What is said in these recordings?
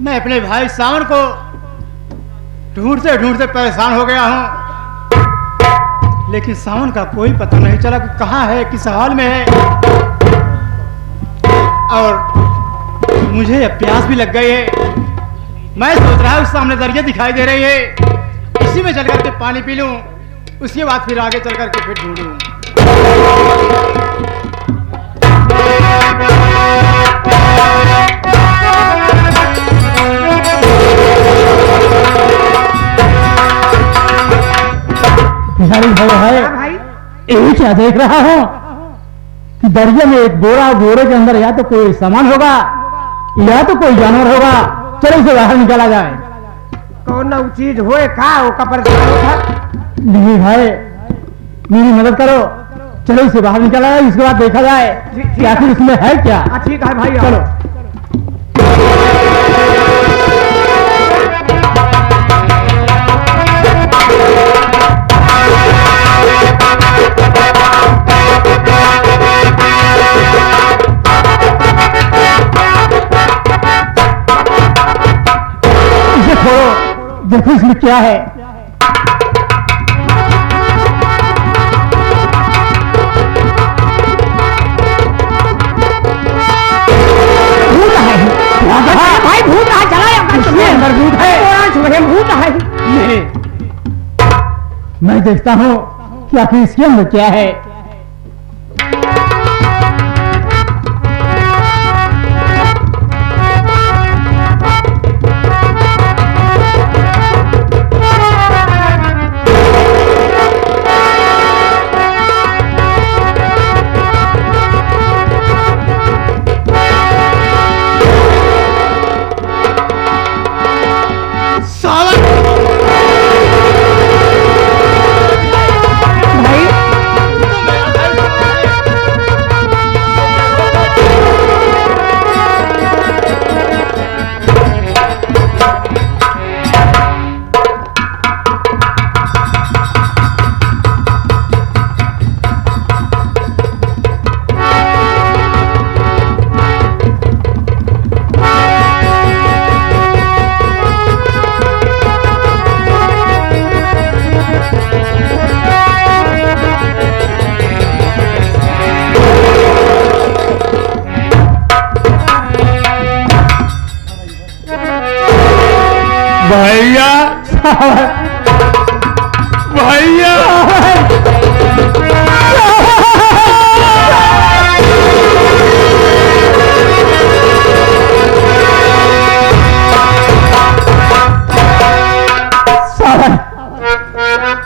मैं अपने भाई सावन को ढूंढते ढूंढते परेशान हो गया हूँ, लेकिन सावन का कोई पता नहीं चला कि कहाँ है, किस हाल में है। और मुझे अब प्यास भी लग गई है। मैं सोच रहा हूँ सामने दरिया दिखाई दे रही है, इसी में चल करके पानी पी लूँ, उसके बाद फिर आगे चल करके फिर ढूंढूं। भाई यही क्या देख रहा हूँ कि दरिया में एक बोरा, बोरे के अंदर या तो कोई सामान होगा या तो कोई जानवर होगा। चलो इसे बाहर निकाला जाए। कौन चीज होए का वो कपर था? नहीं भाई, मेरी मदद करो। चलो इसे बाहर निकाला जाए, इसके बाद देखा जाए कि आखिर इसमें है क्या। ठीक है भाई, चलो। देखो इसमें क्या है। भूत है भाई, भूत है। चला अंदर भूत है, भूत है। नहीं, मैं देखता हूँ कि आखिर इसके अंदर क्या है। भैया भैया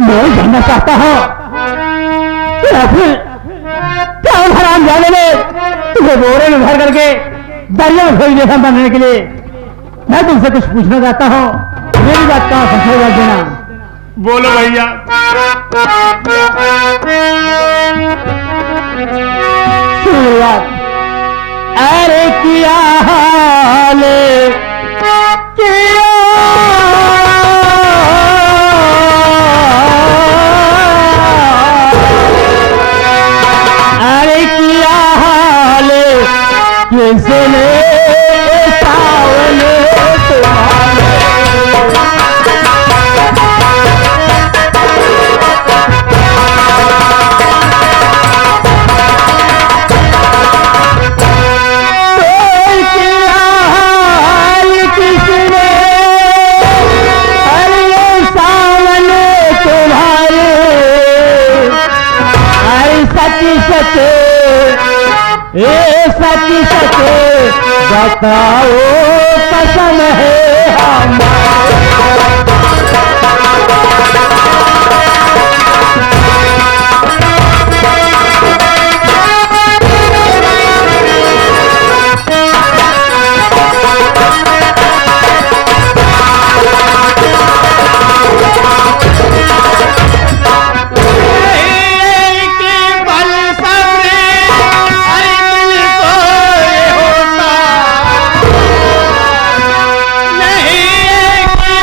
मैं जानना चाहता हूँ या फिर क्या हराम जाने में तुझे बोरे में भर करके दरिया में फेंक जैसा बनने के लिए। मैं तुमसे कुछ पूछना चाहता हूँ, मेरी बात का संशय देना। बोलो भैया। शुरुआत अरे किया हाल किया अरे किया हाल कैसे ले सावले सच सच बताओ कसम है नहीं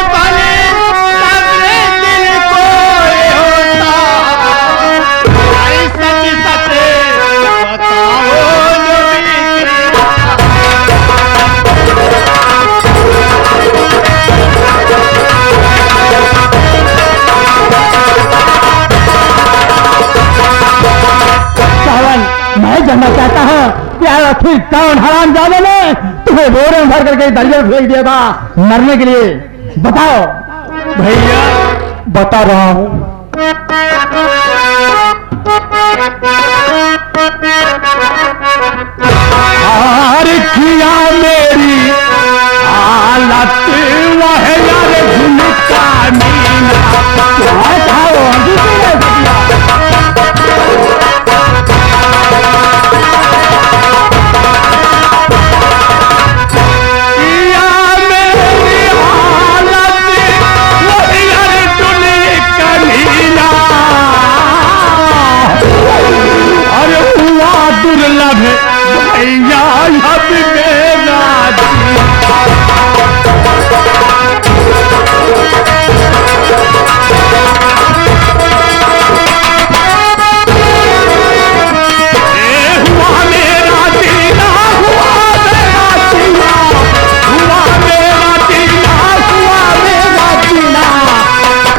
फिर कौन हरामजादे ने तुम्हें बोरे में भर करके दरिया में फेंक दिया था मरने के लिए? बताओ। भैया बता रहा हूं। हार किया मेरी हालत वह यार झुमका मीना। दुर्लभ भैया अब मेरा हुआ मेरा दीना, हुआ मेरा दीना, हुआ मेरा दीना, हुआ मेरा दीना,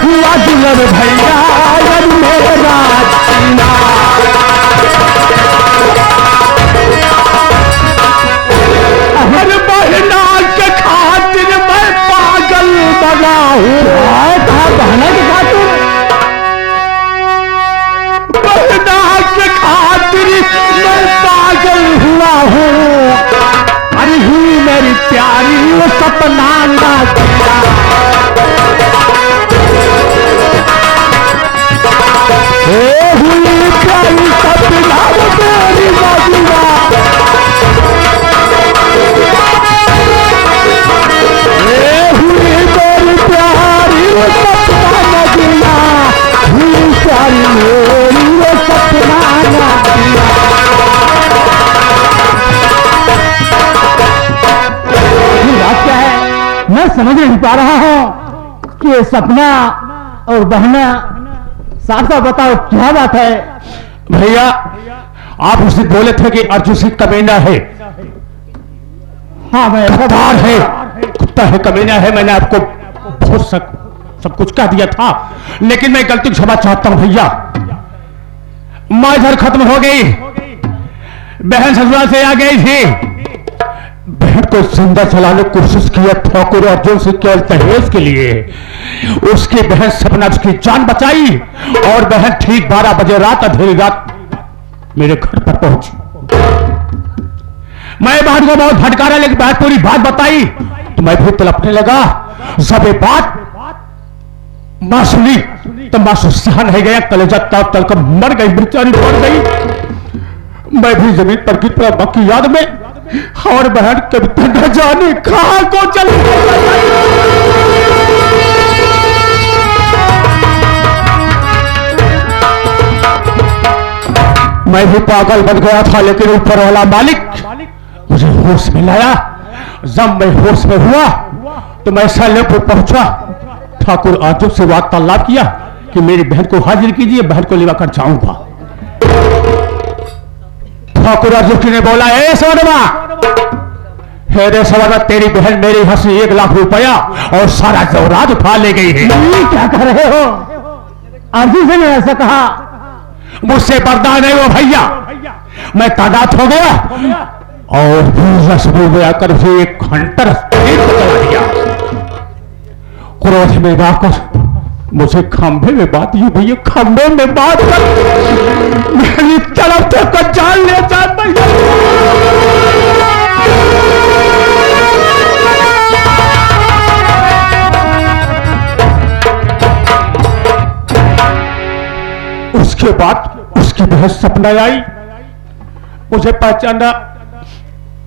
हुआ दुर्लभ भैया अब मेरा दीना। हर बहना के खातिर मैं पागल बना हूँ। बहना की खातिर? बहना के खातिर मैं पागल हुआ हूँ। अरे ही मेरी प्यारी वो सपना ना दिया। हुई प्यारी सपना मेरी मदीना। बात क्या है मैं समझ नहीं पा रहा हूं कि ये सपना और बहना, साफ साफ बताओ क्या बात है? भैया आप उसे बोले थे कि अर्जुन सिंह कमीना है। हाँ मैं गद्दार है, कुत्ता है, कमीना है। मैंने आपको बहुत सब कुछ कह दिया था, लेकिन मैं गलती क्षमा चाहता हूं भैया। माँ इधर खत्म हो गई, बहन ससुराल से आ गई थी। बहन को जिंदा चलाने की कोशिश किया ठाकुर अर्जुन सिंह केवल दहेज के लिए। उसकी बहन सपना उसकी जान बचाई और बहन ठीक 12 बजे रात, अंधेरी रात मेरे घर पर पहुंची। मैं बहन को बहुत फटकारा, लेकिन बहन पूरी बात बताई तो मैं भी तड़पने लगा। जब ये बात मां सुनी तो मां से सहा नहीं गया, कलेजा ताप तल कर मर गई, बेचारी मर गई। मैं भी जमीन पर गिर पड़ा मां की याद में, और बहन कभी न जाने कहां को चली गई। मैं भी पागल बन गया था, लेकिन ऊपर वाला मालिक मुझे होश में लाया। जब मैं होश में हुआ तो मैं सैलेपुर पहुंचा। ठाकुर अर्जुन से वार्तालाप किया कि मेरी बहन को हाजिर कीजिए, बहन को लेकर जाऊंगा। ठाकुर अर्जुन ने बोला, ए सवरमा, हे रे सवरमा, तेरी बहन मेरी हंसी 1 लाख रुपया और सारा जवरात उठा ले गई है। क्या कर रहे हो? अर्जुन से ने ऐसा कहा? मुझसे बर्दाश्त नहीं हुआ भैया। मैं तादाद हो गया और रसगुल कर उसे एक घंटा चला दिया। क्रोध में आकर मुझे खंभे में बात दी भैया, खंभे में बात कर मेरी तरफ तक जान ले जा भैया। उसके बाद उसकी बहन सपना आई, मुझे पहचाना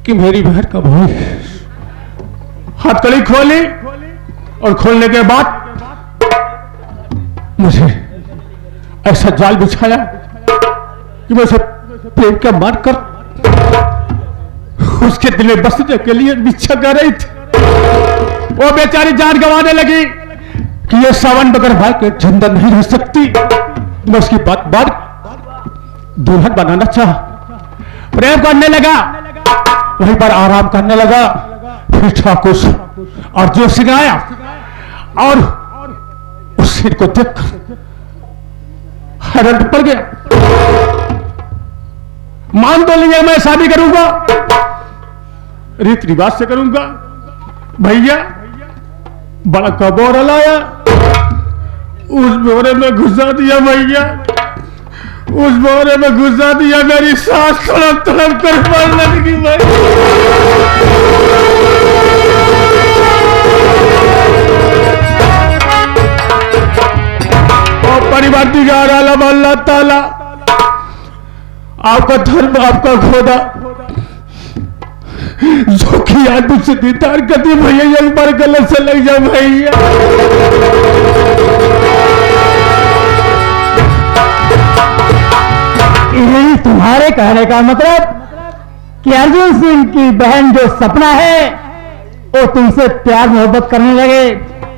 कि मेरी बहन का भाई। हथकड़ी खोली और खोलने के बाद मुझे ऐसा जाल बिछाया कि मैं उसे प्रेम के मारकर उसके दिल में बसने के लिए बिछा कर रही थी। वो बेचारी जान गंवाने लगी कि ये सावन बगैर भाई के जिंदा नहीं रह सकती। मैं उसकी बात दुल्हन बनाना चाहा, प्रेम करने लगा, वहीं पर आराम करने लगा। फिर ठाकुर अर्जुन सिंह आया और उस सिर को देख हैरान पड़ गया। मान तो लिया मैं शादी करूंगा, रीति रिवाज से करूंगा। भैया बड़ा कबोरा लाया, उस बोरे में घुसा दिया भैया, उस बोरे में घुसा दिया। मेरी सांस तड़प तड़प कर मरने लगी भाई। और परिवार बिगाड़ा अल्लाह ताला, आपका धर्म, आपका खोदा जो कि आज मुझसे दीदार करती भैया, एक बार गलत से लग जा भैया। यही तुम्हारे कहने का मतलब कि अर्जुन सिंह की बहन जो सपना है वो तुमसे प्यार मोहब्बत करने लगे,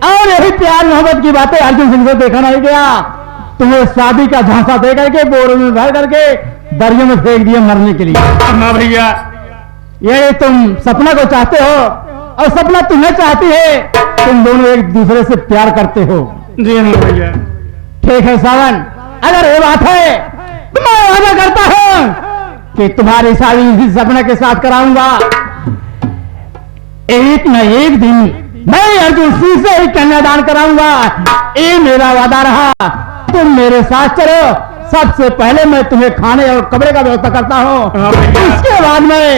और यही प्यार मोहब्बत की बातें अर्जुन सिंह से देखा नहीं गया, तुम्हें शादी का झांसा दे करके बोरों में भर करके दरिया में फेंक दिया मरने के लिए। हाँ भैया, ये तुम सपना को चाहते हो और सपना तुम्हें चाहती है, तुम दोनों एक दूसरे से प्यार करते हो। जी हाँ भैया। ठीक है सावन, अगर ये बात है तो मैं वादा करता हूं कि तुम्हारी शादी इसी सपना के साथ कराऊंगा। एक न एक दिन मैं अर्जुन सिंह से ही कन्यादान कराऊंगा, ये मेरा वादा रहा। तुम मेरे साथ चलो, सबसे पहले मैं तुम्हें खाने और कपड़े का व्यवस्था करता हूँ, उसके बाद मैं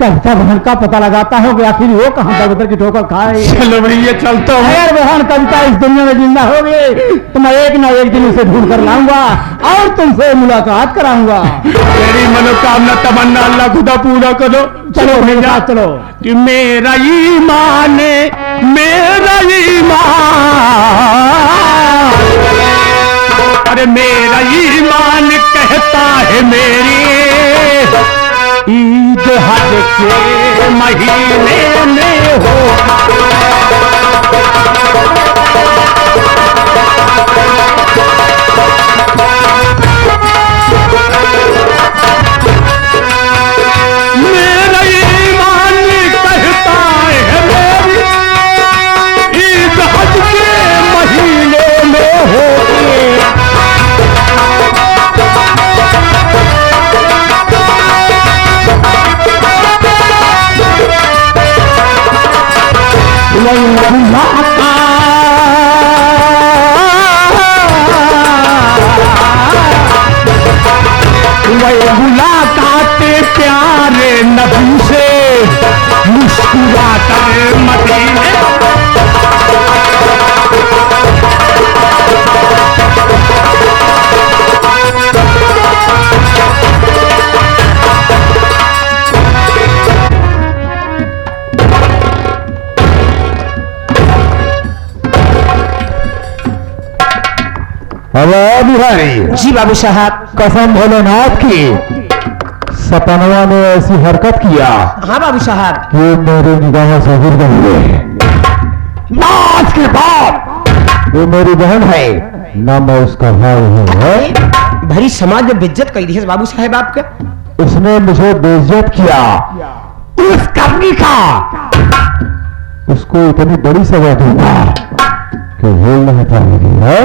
कविता बहन का पता लगाता हूँ कि आखिर वो कहाँ दबदर की ठोकर खाए। चलो भैया चलता हूँ। अगर बहन कविता इस दुनिया में जिंदा होगी तो मैं एक ना एक दिन उसे ढूंढ कर लाऊंगा और तुमसे मुलाकात कराऊंगा। मेरी मनोकामना तमन्ना अल्लाह खुदा पूरा करो। चलो भैया चलो। कि मेरा ईमान, मेरा ईमान, अरे मेरा ईमान कहता है मेरी ईद हज के महीने में हो। मेरा ईमान कहता है मेरी ईद हज के महीने में हो। मुलाकात प्यारे नबी से मुस्कुरा कर मदीने। अरे बिहारी जी बाबू साहब। कसम भोलेनाथ की, सपनवा ने ऐसी हरकत किया हाँ बाबू साहब। कि मेरे निगाहों से गिर गई। आज के बाद वो मेरी बहन है ना, मैं उसका भाई हूँ। भरी समाज में बेइज्जत कर दी है बाबू साहब आपका। उसने मुझे बेइज्जत किया, उस करनी का उसको इतनी बड़ी सजा दूंगा कि भूल नहीं पाएगी। है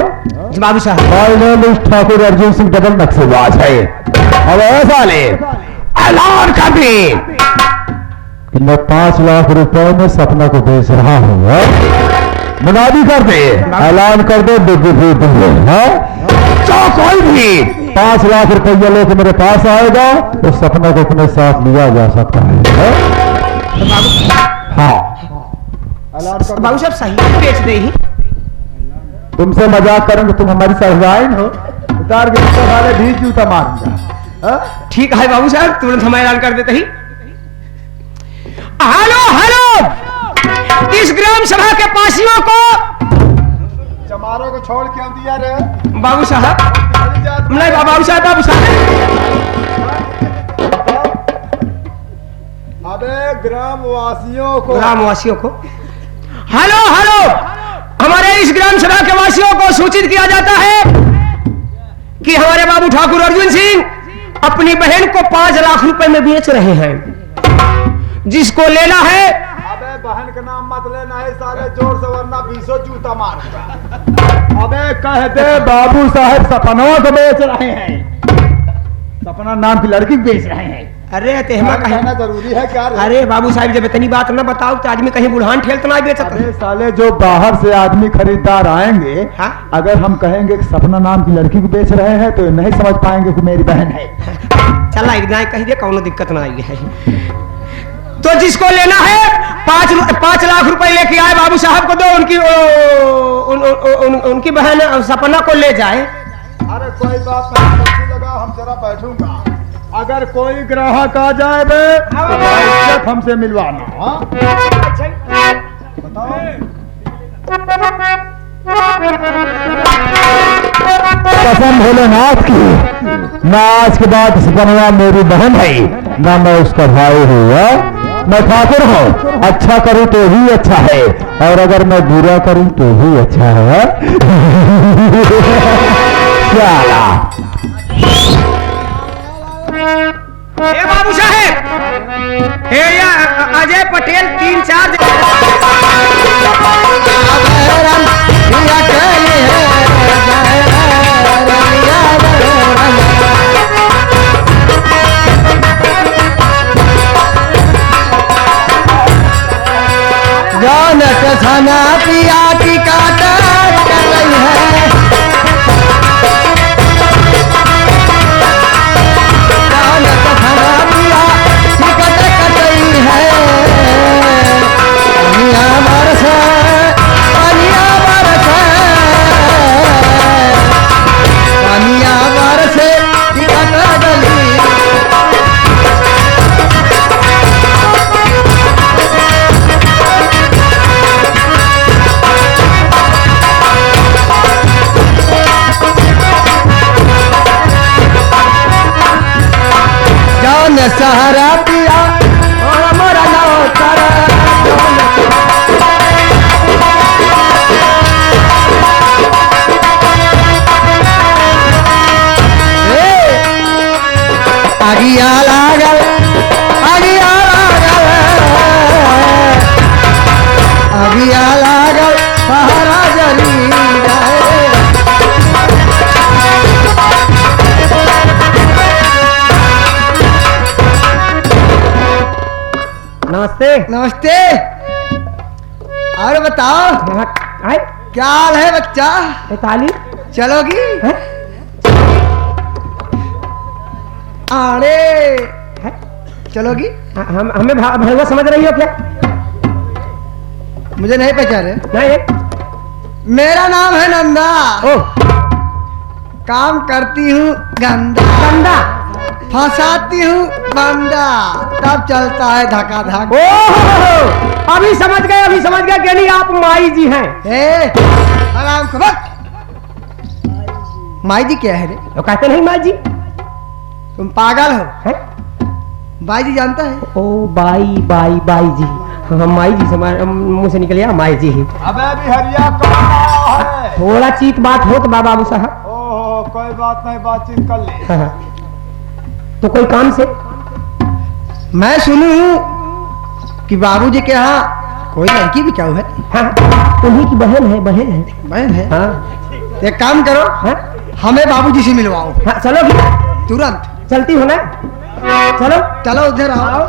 बाबू साहब। My name is Thakur Arjun Singh, double नक्सलबाज है। अब ऐसा ले ऐलान कर दी कि मैं 5 लाख रुपए में सपना को बेच रहा हूँ। मुनादी कर दे, ऐलान कर दे, जो कोई भी 5 लाख रुपया लेके मेरे पास आएगा तो सपना को अपने साथ लिया जा सकता है। हाँ बाबू साहब सही बेच दे ही। तुमसे मजाक करूंगा, तुम हमारी सरदाइन हो, उतार के वाले भी जूता मारूंगा। ठीक है बाबू साहब, तुरंत हम ऐलान कर देते ही। हेलो हेलो, इस ग्राम सभा के पासियों को, चमारों को छोड़ के हम दिया रे बाबू साहब। नहीं बाबू साहब, बाबू साहब। अबे ग्रामवासियों को, ग्रामवासियों को हेलो हेलो, हमारे इस ग्राम सभा के वासियों को सूचित किया जाता है कि हमारे बाबू ठाकुर अर्जुन सिंह अपनी बहन को 5 लाख रुपए में बेच रहे हैं। जिसको लेना है, अबे बहन का नाम मत लेना है साले, जोर से वरना 20 जूता मारूंगा। अबे कह दे बाबू साहब सपनों को बेच रहे हैं। सपना नाम की लड़की बेच रहे हैं। अरे तेहमा कहे कहना जरूरी है क्या रे? अरे बाबू साहब जब इतनी बात न बताओ तो आदमी कहीं बुढ़ान ठेल तो ना बेचता। अरे साले जो बाहर से आदमी खरीदार आएंगे, हाँ? अगर हम कहेंगे कि सपना नाम की लड़की को बेच रहे हैं तो नहीं समझ पाएंगे कि मेरी बहन है। चला एक दाएं कह दे कौनो दिक्कत ना आई है। तो जिसको लेना है 5 लाख रुपए लेके आए बाबू साहब को दो, उनकी बहन सपना को ले जाए। अरे कोई बात नहीं, टैक्सी लगाओ, हम जरा बैठूंगा। अगर कोई ग्राहक आ जाए बे तो इज्जत हमसे मिलवाना। हाँ? बताओ। कसम भोलेनाथ की, ना आज के बाद सपना मेरी बहन है ना मैं उसका भाई हूँ। मैं ठाकुर हूँ, अच्छा करूँ तो ही अच्छा है और अगर मैं बुरा करूँ तो ही अच्छा है। चला ए बाबू साहेब, हे या अजय पटेल 3-4 जानत थाना पिया की काटा कर रही है, जानत थाना पिया की काटा कर रही है। पनिया बरस पनिया बरस पनिया बरस की काटा डली। जान सहारा पिया और मोरा नौकर आगिया लागल आगिया लागल आगिया लागल सहारा जली जाए। नमस्ते। नमस्ते। और बताओ आए क्या हाल है बच्चा? ताली चलोगी? अरे चलोगी? हमें भड़वा समझ रही हो क्या? मुझे नहीं पहचाने। नहीं। मेरा नाम है नंदा। ओ काम करती हूँ गंदा, गंदा। फंसाती हूँ बंदा, तब चलता है धक्का धक। ओह अभी समझ गए कि नहीं आप माई जी हैं। आराम को बक। माई जी क्या है रे? तो कहते नहीं माई जी। तुम पागल हो? है? बाई जी जानता है? ओ बाई जी। हाँ माई जी से मुंह से निकल गया माई जी ही। अबे बिहरिया कौन आया है? थोड़ा चीत बात हो तो बाबू साहब। ओहो कोई बात नहीं, बातचीत कर ले। हाँ। तो कोई काम से? मैं सुनी हूँ कि बाबूजी के यहाँ कोई लड़की भी क्या है? हाँ उन्हीं की बहन है। बहन है? हाँ। एक काम करो, हाँ? हमें बाबूजी से मिलवाओ हाँ चलो तुरंत। चलती हो ना? चलो चलो उधर आओ।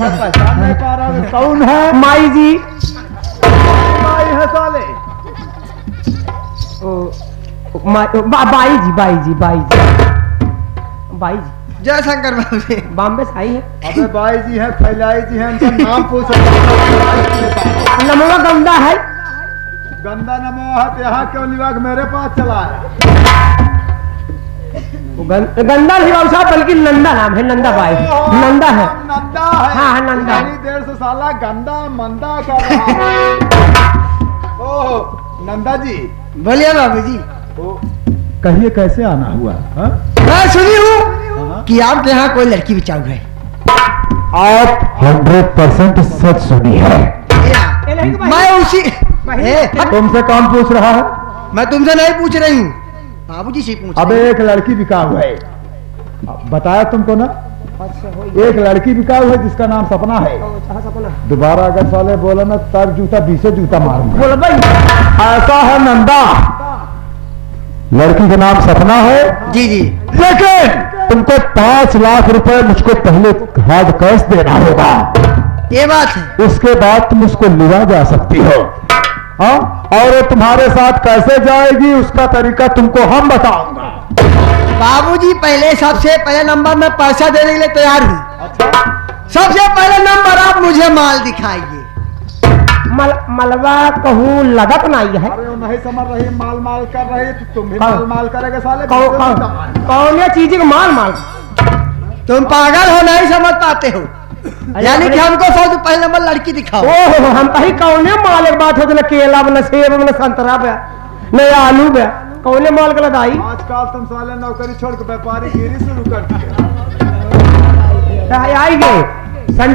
पहचान नहीं पा रहा हूँ, कौन है? माई जी। माई है साले। बाई जी जय शंकर बाबू जी। बॉम्बे से आई है। अबे बाई जी हैं, फैलाई जी हैं, उनका नाम पूछो। नमवा गंदा है। गंदा नमो है तो यहाँ क्यों निवाक मेरे पास चला है? गंदा नहीं बाबू साहब बल्कि नंदा नाम है। नंदा बाई नंदा है। नंदा है। हाँ, हाँ, नंदा। इतनी देर से साला गंदा मंदा कर रहा है। ओह नंदा जी। बोलिए बाबू जी। कहिए कैसे आना हुआ? हाँ? मैं सुनी हूँ कि आपके यहाँ कोई लड़की बिचाऊ है। आप 100% सच सुनी है। मैं उसी तुमसे कौन पूछ रहा है? मैं तुमसे नहीं पूछ रही हूँ, बाबूजी से पूछ अबे रही हूँ। एक लड़की बिका हुआ है, बताया तुमको ना? एक लड़की बिकाऊ है जिसका नाम सपना है। दोबारा अगर साले बोला ना तर जूता 20 जूता मारूंगा। बोल भाई। ऐसा है नंदा, लड़की का नाम सपना है जी जी। लेकिन तुमको 5 लाख रुपए मुझको पहले हार्ड कैश देना होगा। ये बात है। उसके बाद तुम उसको लिया जा सकती हो। हाँ, और वो तुम्हारे साथ कैसे जाएगी उसका तरीका तुमको हम बताऊंगा। बाबूजी पहले सबसे पहले नंबर में पैसा देने के लिए तैयार हूँ। सबसे पहले नंबर आप मुझे माल दिखाइए। मलबा कहूँ लगत नहीं है। अरे वो नहीं समझ रही, माल माल कर रही तो तुम भी हाँ। माल माल करेगे साले। कौन ये चीज का माल माल। तुम पागल हो, नहीं समझ पाते हो। यानी कि हमको सबसे पहले नंबर लड़की दिखाओ। ओह हम कहीं कौने माल एक बात होती, न केला न सेब न संतरा पे न आलू पे, कौने माल का लदाई। आजकल तुम साले नौकरी छोड़ के व्यापारी गिरी शुरू कर दिए। आई गए